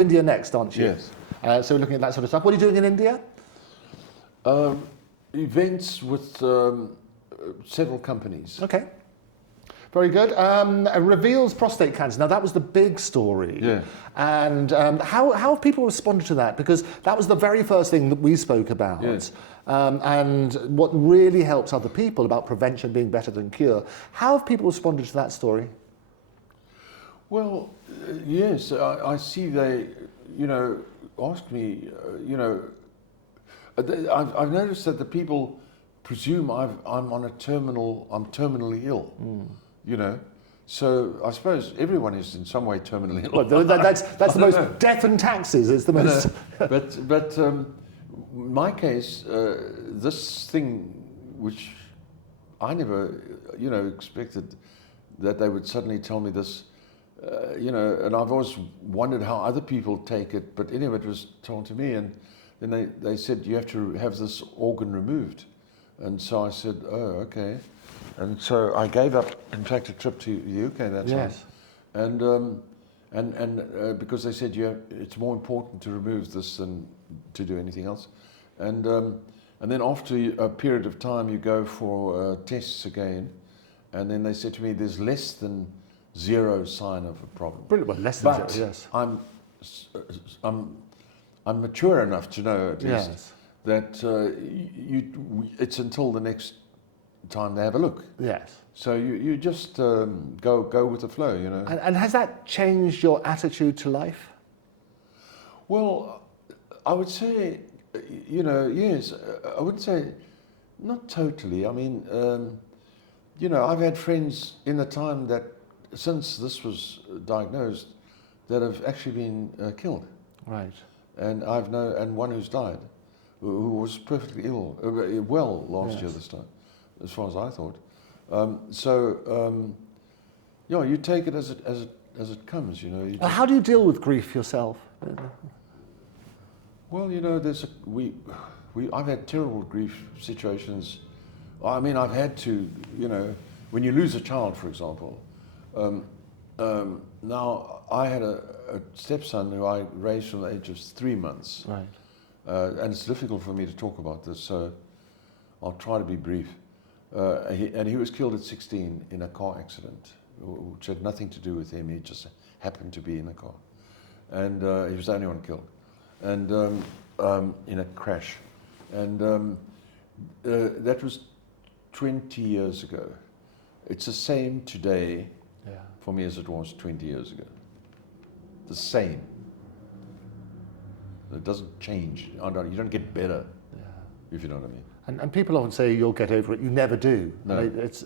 India next, aren't you? Yes. So we're looking at that sort of stuff. What are you doing in India? Events with several companies. Okay. Very good. Reveals prostate cancer. Now, that was the big story. Yeah. And how have people responded to that? Because that was the very first thing that we spoke about. Yes. And what really helps other people about prevention being better than cure. How have people responded to that story? Well, yes, I see they, ask me, I've noticed that the people presume I'm terminally ill, So I suppose everyone is in some way terminally ill. Well, that's the most death and taxes. It's the most. But in my case, this thing which I never, expected that they would suddenly tell me this, and I've always wondered how other people take it, but anyway, it was told to me, and then they said, you have to have this organ removed. And so I said, oh, okay. And so I gave up, in fact, a trip to the UK that time. Yes. And because they said it's more important to remove this than to do anything else. And then after a period of time, you go for tests again. And then they said to me, there's less than zero sign of a problem. Brilliant. Well, less than but zero, yes. I'm mature enough to know at least Yes. that it's until the next time they have a look. Yes. So you just go with the flow, And has that changed your attitude to life? Well, I would say, yes. I would say not totally. I mean, I've had friends in the time that, since this was diagnosed, that have actually been killed. Right. And and one who's died, who was perfectly well last year this time, as far as I thought. You take it as it comes, How do you deal with grief yourself? Well, I've had terrible grief situations. I mean, I've had to, when you lose a child, for example. Now, I had a stepson who I raised from the age of 3 months. Right. And it's difficult for me to talk about this, so I'll try to be brief. He was killed at 16 in a car accident, which had nothing to do with him. He just happened to be in a car. And he was the only one killed. And in a crash. And that was 20 years ago. It's the same today for me as it was 20 years ago. The same. It doesn't change. You don't get better, if you know what I mean. And people often say you'll get over it. You never do. No. It's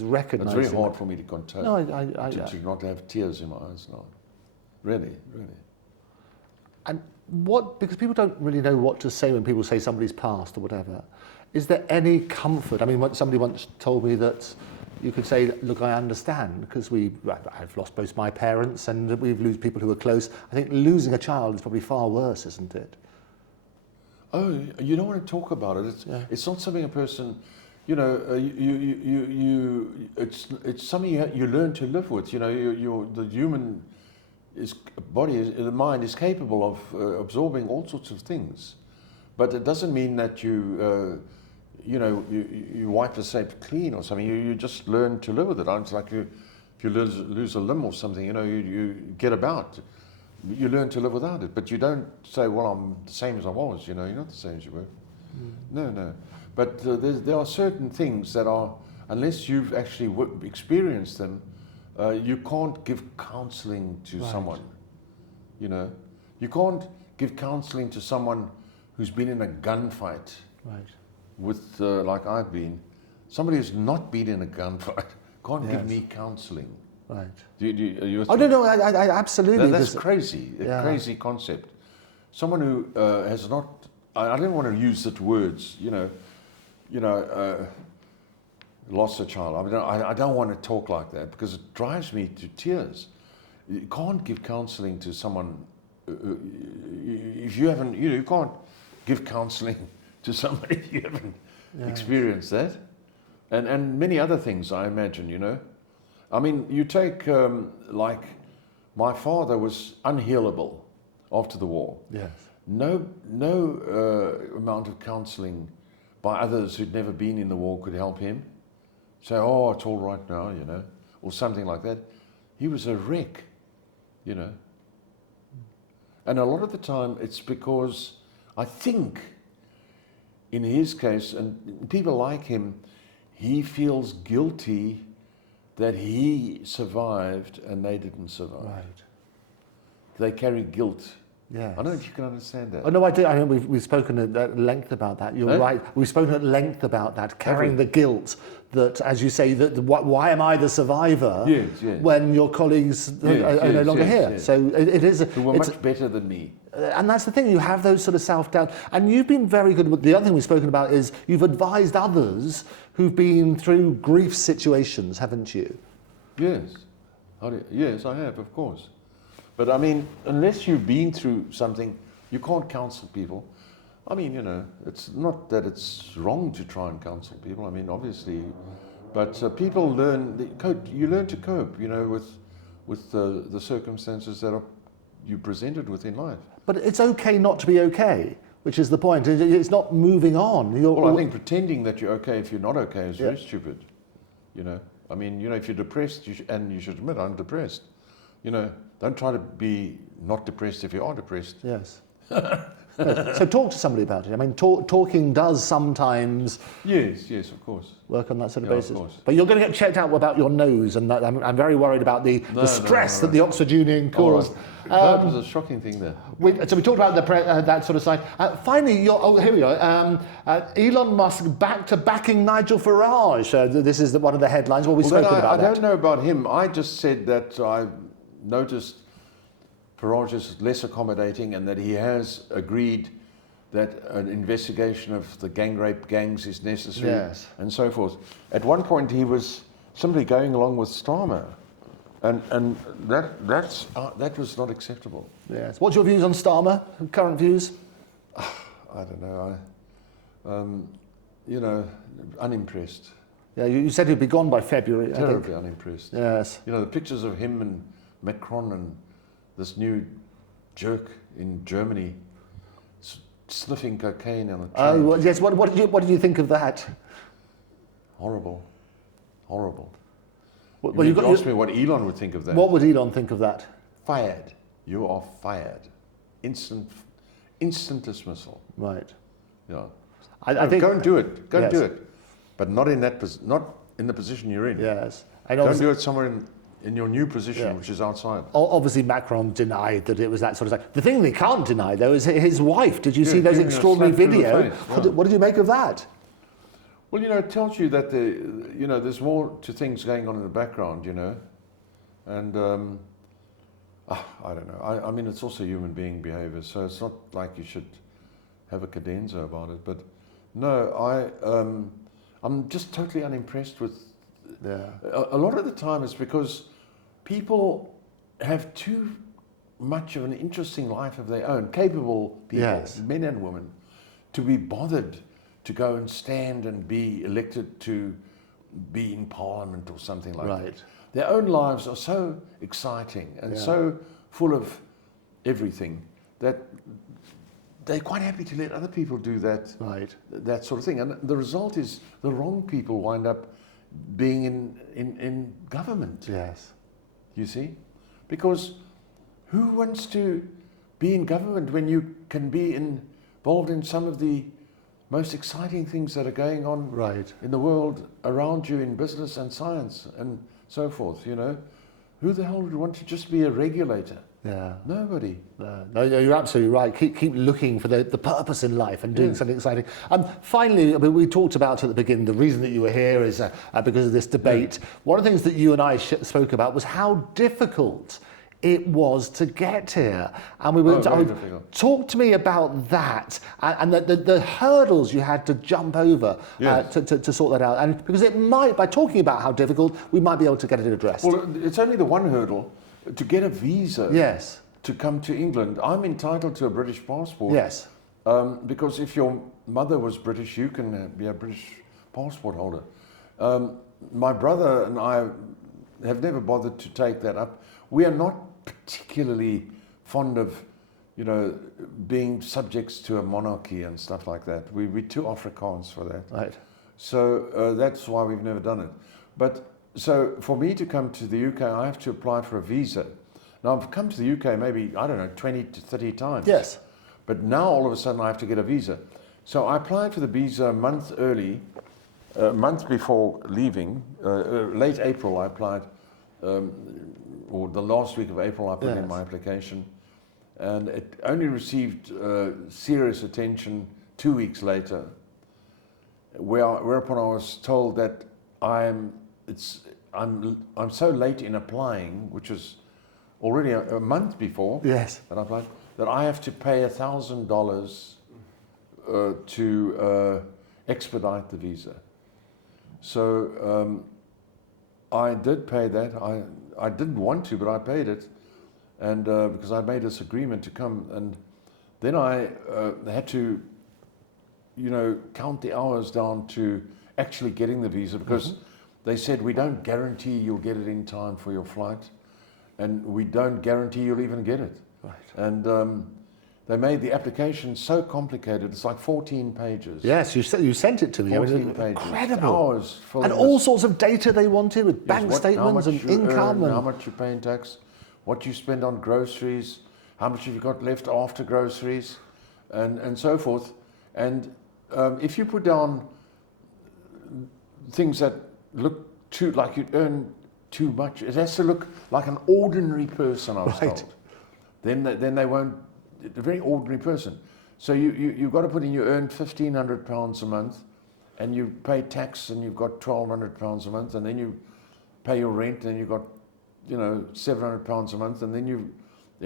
recognising. It's very hard for me to contain. No, to not have tears in my eyes now. Really. And because people don't really know what to say when people say somebody's passed or whatever. Is there any comfort? I mean, somebody once told me that you could say, look, I understand, because I've lost both my parents and we've lost people who are close. I think losing a child is probably far worse, isn't it? Oh, you don't want to talk about it. It's not something a person, it's something you learn to live with. The human the mind is capable of absorbing all sorts of things, but it doesn't mean that you wipe the slate clean or something. You just learn to live with it. It's like if you lose a limb or something, you get about. You learn to live without it, but you don't say, well, I'm the same as I was, you're not the same as you were. No. But there are certain things that are, unless you've actually experienced them, you can't give counseling to someone, You can't give counseling to someone who's been in a gunfight with, like I've been. Somebody who's not been in a gunfight can't give me counseling. Right. No, I absolutely. That's crazy, a crazy concept. Someone who has not, I don't want to use the words, lost a child. I don't want to talk like that because it drives me to tears. You can't give counseling to someone, if you haven't, you can't give counseling to somebody if you haven't experienced that. And many other things, I imagine, I mean, you take, like, my father was unhealable. after the war. Yes. No amount of counselling by others who'd never been in the war could help him. Say, oh, it's all right now, you know, or something like that. He was a wreck, you know. And a lot of the time it's because I think in his case, and people like him, he feels guilty that he survived and they didn't survive. Right. They carry guilt. Yes. I don't know if you can understand that. Oh, no, I do. I mean, we've spoken at length about that. You're right. We've spoken at length about that, carrying the guilt that, as you say, that why am I the survivor when your colleagues are no longer here? Yes. So it is. Who were much better than me. And that's the thing, you have those sort of self-doubt. And you've been very good. The other thing we've spoken about is you've advised others who've been through grief situations, haven't you? Yes. Yes, I have, of course. But I mean, unless you've been through something, you can't counsel people. I mean, you know, it's not that it's wrong to try and counsel people. I mean, obviously, but people learn. You learn to cope, you know, with the circumstances that you presented with in life. But it's okay not to be okay, which is the point. It's not moving on. Well, I think pretending that you're okay if you're not okay is very stupid. You know, I mean, you know, if you're depressed, you should admit, I'm depressed. You know, don't try to be not depressed if you are depressed. Yes. So talk to somebody about it. I mean, talking does sometimes. Yes, of course. Work on that sort of basis. Of course. But you're going to get checked out about your nose, and that, I'm very worried about the stress that the Oxford Union caused. That was a shocking thing there. So we talked about that sort of side. Finally, here we go. Elon Musk back to backing Nigel Farage. This is one of the headlines. Well, we've spoken about that. I don't know about him. I just said that I noticed Farage is less accommodating and that he has agreed that an investigation of the gang rape gangs is necessary and so forth. At one point he was simply going along with Starmer, and that was not acceptable. Yes. What's your views on Starmer? Current views? I don't know. You know, unimpressed. Yeah, you said he'd be gone by February. Terribly unimpressed. Yes. You know, the pictures of him and Macron and this new jerk in Germany sniffing cocaine on a train. Oh, well, yes. What did you think of that? Horrible. Well, you asked me what Elon would think of that. What would Elon think of that? Fired. You are fired. Instant dismissal. Right. Yeah. I think go and do it. Go and do it, but not in the position you're in. Yes. Don't do it somewhere in your new position, which is outside. Obviously, Macron denied that it was that sort of thing. The thing they can't deny, though, is his wife. Did you see those extraordinary videos? What did you make of that? Well, you know, it tells you that there's more to things going on in the background, you know, and I don't know. I mean, it's also human being behaviour, so it's not like you should have a cadenza about it. But no, I'm just totally unimpressed with. A lot of the time, it's because people have too much of an interesting life of their own, capable people, men and women, to be bothered to go and stand and be elected to be in Parliament or something like that. Their own lives are so exciting and so full of everything that they're quite happy to let other people do that, that sort of thing. And the result is the wrong people wind up being in government. Yes. You see? Because who wants to be in government when you can be involved in some of the most exciting things that are going on in the world around you in business and science and so forth, you know? Who the hell would want to just be a regulator? Yeah. Nobody. No, you're absolutely right. Keep looking for the purpose in life and doing something exciting. Finally, I mean, we talked about at the beginning, the reason that you were here is because of this debate. One of the things that you and I spoke about was how difficult it was to get here. And we were talk to me about that and the hurdles you had to jump over to sort that out. And because it might, by talking about how difficult, we might be able to get it addressed. Well, it's only the one hurdle. To get a visa to come to England, I'm entitled to a British passport. Yes. Because if your mother was British, you can be a British passport holder. My brother and I have never bothered to take that up. We are not particularly fond of you know, being subjects to a monarchy and stuff like that. We're too Afrikaans for that. Right. So that's why we've never done it. But so for me to come to the UK, I have to apply for a visa. Now I've come to the UK maybe, I don't know, 20 to 30 times. Yes. But now all of a sudden I have to get a visa. So I applied for the visa a month early, a month before leaving, late April I applied, or the last week of April I put in my application. And it only received serious attention 2 weeks later, whereupon I was told that I'm so late in applying, which was already a month before Yes. that I applied, that I have to pay $1,000 to expedite the visa. So I did pay that. I didn't want to, but I paid it, and because I made this agreement to come, and then I had to, you know, count the hours down to actually getting the visa, because they said we don't guarantee you'll get it in time for your flight, and we don't guarantee you'll even get it. Right. And they made the application so complicated. It's like 14 pages. Yes, you sent it to me. 14 pages. Incredible. Hours full And of all this. sorts of data they wanted, with bank How statements much and you income. earn, And how much you pay in tax, what you spend on groceries, how much have you got left after groceries, and so forth. And if you put down things that look too like you earn too much, it has to look like an ordinary person, I was Right. told. Then they won't. A very ordinary person. So you've got to put in, you earn £1,500 a month, and you pay tax, and you've got £1,200 a month, and then you pay your rent, and you've got, you know, £700 a month, and then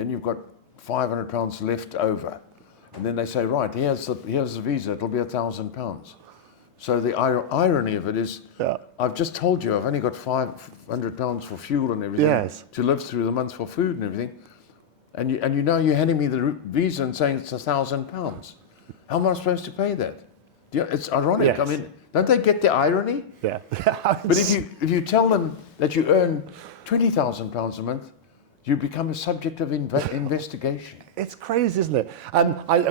you've got £500 left over, and then they say, right, here's the visa, it'll be £1,000. So the irony of it is, I've just told you I've only got £500 for fuel and everything to live through the month for food and everything. And you know you're handing me the visa and saying it's £1,000. How am I supposed to pay that? It's ironic. Yes. I mean, don't they get the irony? yeah. But if you tell them that you earn £20,000 a month, you become a subject of investigation. It's crazy, isn't it?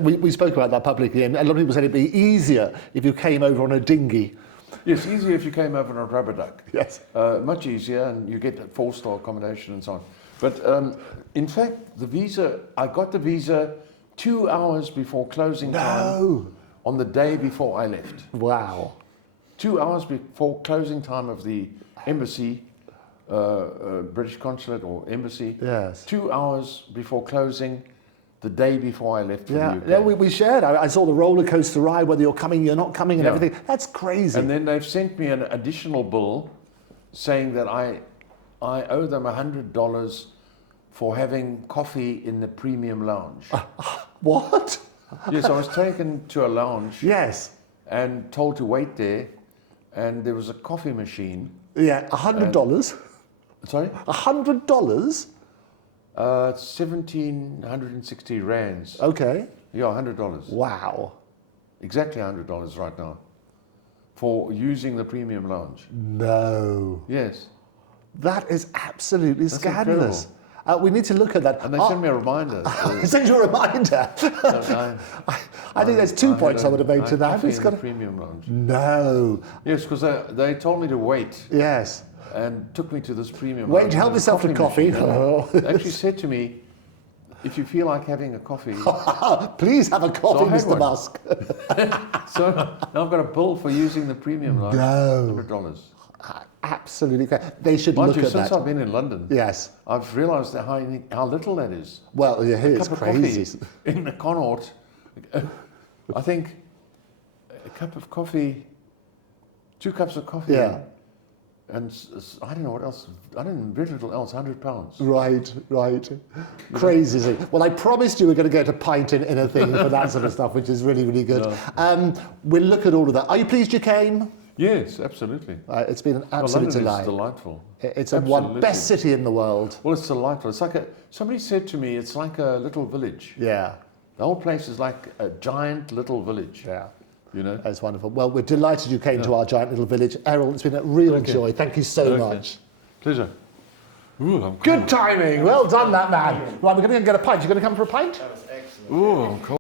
We spoke about that publicly, and a lot of people said it'd be easier if you came over on a dinghy. Yes, easier if you came over on a rubber duck. Yes. Much easier, and you get 4-star accommodation and so on. But in fact, I got the visa 2 hours before closing time on the day before I left. Wow. 2 hours before closing time of the embassy, British consulate or embassy. Yes. 2 hours before closing, the day before I left for the UK. Yeah, we shared. I saw the roller coaster ride, whether you're coming, you're not coming, and everything. That's crazy. And then they've sent me an additional bill saying that I owe them $100 for having coffee in the premium lounge. What? Yes, I was taken to a lounge. Yes. And told to wait there, and there was a coffee machine. Yeah, $100. Sorry? $100? 1,760 rands. Okay. Yeah, $100. Wow. Exactly $100 right now for using the premium lounge. No. Yes. That is absolutely That's scandalous. We need to look at that. And they sent me a reminder. Send you a reminder. I think there's 2 points I would have made to that. It's got a premium lounge. No. Yes, because they told me to wait. Yes. And took me to this premium Wait, lounge. help yourself to coffee. They actually said to me, if you feel like having a coffee... Please have a coffee, Mr. Musk. So now I've got a bill for using the premium lounge. No. $100. Absolutely. They should look at that. Since I've been in London, yes, I've realised how little that is. Well, yeah, it's crazy. In the Connaught, I think a cup of coffee, 2 cups of coffee, and I don't know what else. I don't know, very little else. £100. Right. Crazy. Isn't it? Well, I promised you we're going to get a pint in a thing for that sort of stuff, which is really, really good. No. We'll look at all of that. Are you pleased you came? Yes, absolutely. It's been an absolute delight. It's delightful. It's a best city in the world. Well, it's delightful. It's like somebody said to me, it's like a little village. Yeah. The whole place is like a giant little village. Yeah. You know? That's wonderful. Well, we're delighted you came to our giant little village. Errol, it's been a real joy. Thank you so much. Pleasure. Ooh, I'm cold. Good timing. Well done, that man. Right, we're going to go and get a pint. You going to come for a pint? That was excellent. Ooh, I'm cold.